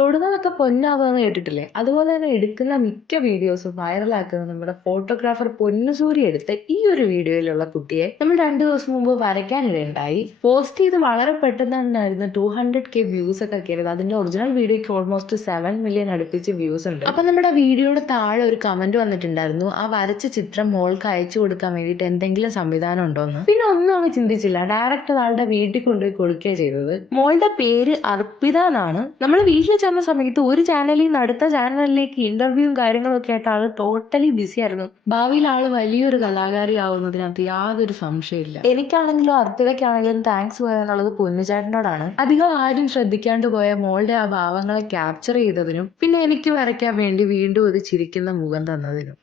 തൊടുന്നതൊക്കെ പൊന്നാവാന്ന് കേട്ടിട്ടില്ലേ? അതുപോലെ തന്നെ എടുക്കുന്ന മിക്ക വീഡിയോസും വൈറലാക്കുന്നത് നമ്മുടെ ഫോട്ടോഗ്രാഫർ പൊന്നുസൂരി എടുത്ത ഈ ഒരു വീഡിയോയിലുള്ള കുട്ടിയെ നമ്മൾ 2 ദിവസം മുമ്പ് വരയ്ക്കാനിടയുണ്ടായി. പോസ്റ്റ് ചെയ്ത് വളരെ പെട്ടെന്ന് തന്നെയായിരുന്നു 200K വ്യൂസ് ഒക്കെ കയറിയത്. അതിന്റെ ഒറിജിനൽ വീഡിയോയ്ക്ക് ഓൾമോസ്റ്റ് 7 മില്യൺ അടുപ്പിച്ച് വ്യൂസ് ഉണ്ട്. അപ്പൊ നമ്മുടെ വീഡിയോയുടെ താഴെ ഒരു കമന്റ് വന്നിട്ടുണ്ടായിരുന്നു, ആ വരച്ച ചിത്രം മോൾക്ക് അയച്ചു കൊടുക്കാൻ വേണ്ടിയിട്ട് എന്തെങ്കിലും സംവിധാനം ഉണ്ടോന്ന്. പിന്നെ ഒന്നും അങ്ങ് ചിന്തിച്ചില്ല, ഡയറക്റ്റ് ആളുടെ വീട്ടിൽ കൊണ്ടുപോയി കൊടുക്കുകയാണ് ചെയ്തത്. മോളുടെ പേര് അർപ്പിത എന്നാണ്. നമ്മൾ വീട്ടിൽ ചെന്ന സമയത്ത് ഒരു ചാനലിൽ നിന്ന് അടുത്ത ചാനലിലേക്ക് ഇന്റർവ്യൂവും കാര്യങ്ങളൊക്കെ ആയിട്ട് ആള് ടോട്ടലി ബിസി ആയിരുന്നു. ഭാവിയിൽ ആള് വലിയൊരു കലാകാരി ആവുന്നതിനകത്ത് യാതൊരു സംശയമില്ല. എനിക്കാണെങ്കിലും അർപ്പിതയ്ക്കാണെങ്കിലും താങ്ക്സ് പറയാനുള്ളത് പൊന്നുചേട്ടനോടാണ്. അധികം ആരും ശ്രദ്ധിക്കാണ്ട് പോയ മോളുടെ ആ ഭാവങ്ങളെ ക്യാപ്ചർ ചെയ്തതിനും പിന്നെ എനിക്ക് വരയ്ക്കാൻ വേണ്ടി വീണ്ടും ഒരു ചിരിക്കുന്ന മുഖം തന്നതിനും.